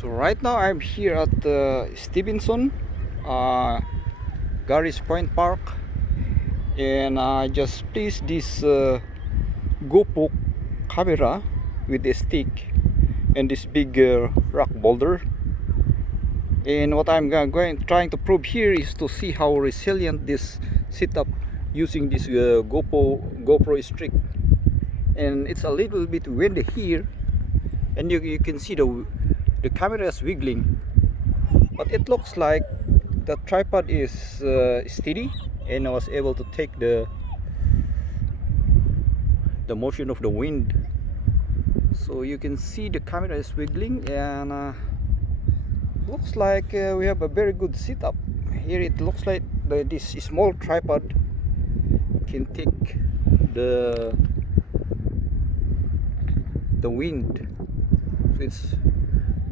So right now I'm here at Stevenson, uh, Garris Point Park, and I just placed this GoPro camera with a stick and this big rock boulder. And what I'm trying to prove here is to see how resilient this setup using this GoPro stick. And it's a little bit windy here, and you can see the camera is wiggling, but it looks like the tripod is steady, and I was able to take the motion of the wind. So you can see the camera is wiggling, and looks like we have a very good setup here. It looks like this small tripod can take the wind. So it's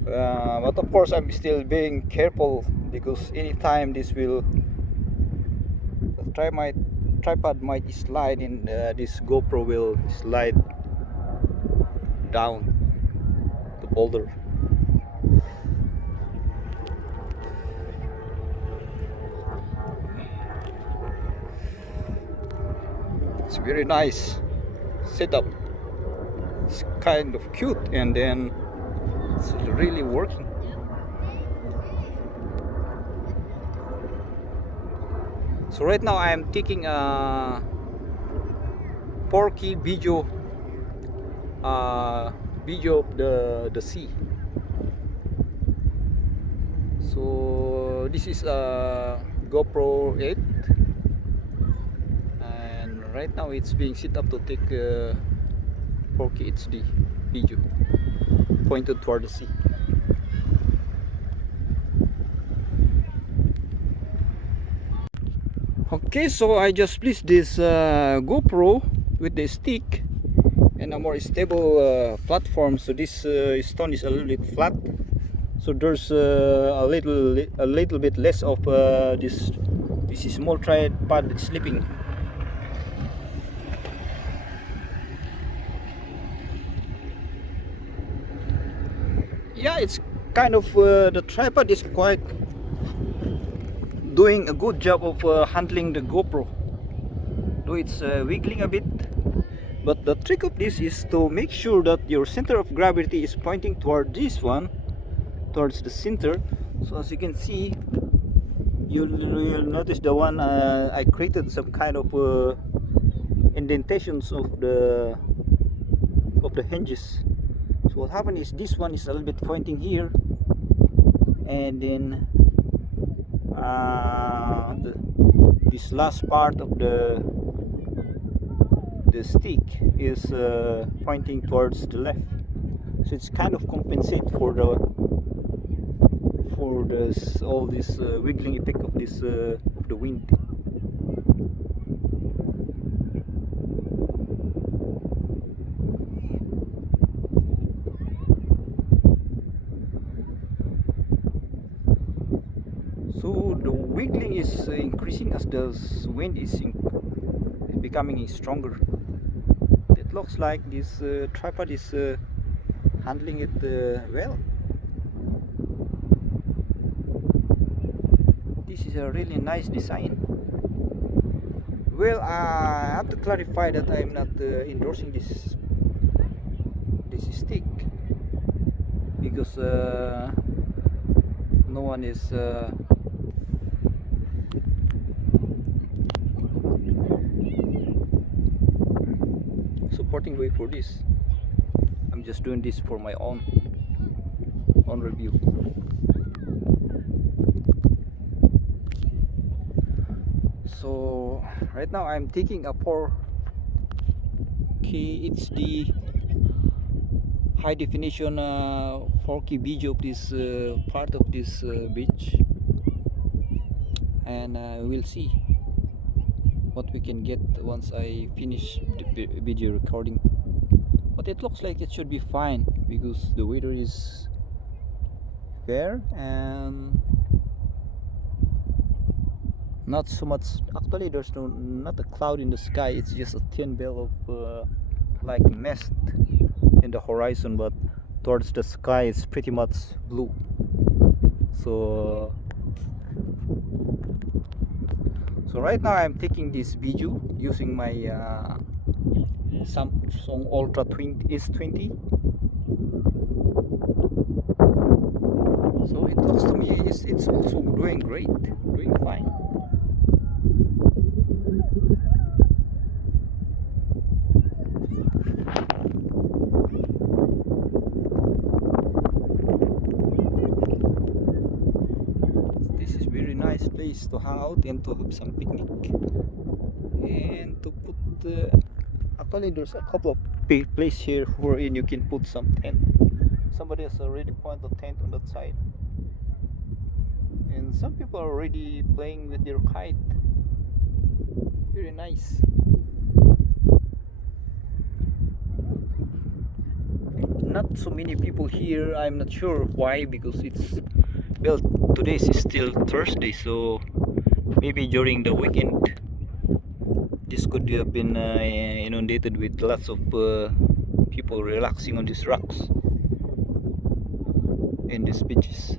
but of course I'm still being careful, because anytime the tripod might slide, and this GoPro will slide down the boulder. It's very nice setup. It's kind of cute, and then it's really working. So right now I am taking a Porky video of the sea. So this is a GoPro 8, and right now it's being set up to take Porky HD video pointed toward the sea. Okay, so I just placed this GoPro with the stick and a more stable platform. So this stone is a little bit flat, so there's a little bit less of this small tripod slipping. Yeah, it's kind of the tripod is quite doing a good job of handling the GoPro, though it's wiggling a bit. But the trick of this is to make sure that your center of gravity is pointing toward this one, towards the center. So as you can see, you'll notice the one I created some kind of indentations of the hinges. So what happened is this one is a little bit pointing here, and then this last part of the stick is pointing towards the left. So it's kind of compensate for all this wiggling effect of this of the wind. So the wiggling is increasing as the wind is becoming stronger. It looks like this tripod is handling it well. This is a really nice design. Well, I have to clarify that I'm not endorsing this stick, because no one is supporting way for this. I'm just doing this for my own review. So right now I'm taking a 4K HD high definition 4K video of this part of this beach, and we'll see what we can get once I finish the video recording. But it looks like it should be fine, because the weather is fair and not so much. Actually, there's not a cloud in the sky. It's just a thin veil of like mist in the horizon, but towards the sky is pretty much blue. So right now I'm taking this video using my Samsung Ultra 20 S20. So it looks to me it's also doing great, doing fine. This is very nice place to hang out and to have some picnic and to put actually there's a couple of place here wherein you can put some tent. Somebody has already put a tent on that side, and some people are already playing with their kite. Very nice. Not so many people here. I'm not sure why, because it's, well, today is still Thursday, so maybe during the weekend this could have been inundated with lots of people relaxing on these rocks in these beaches.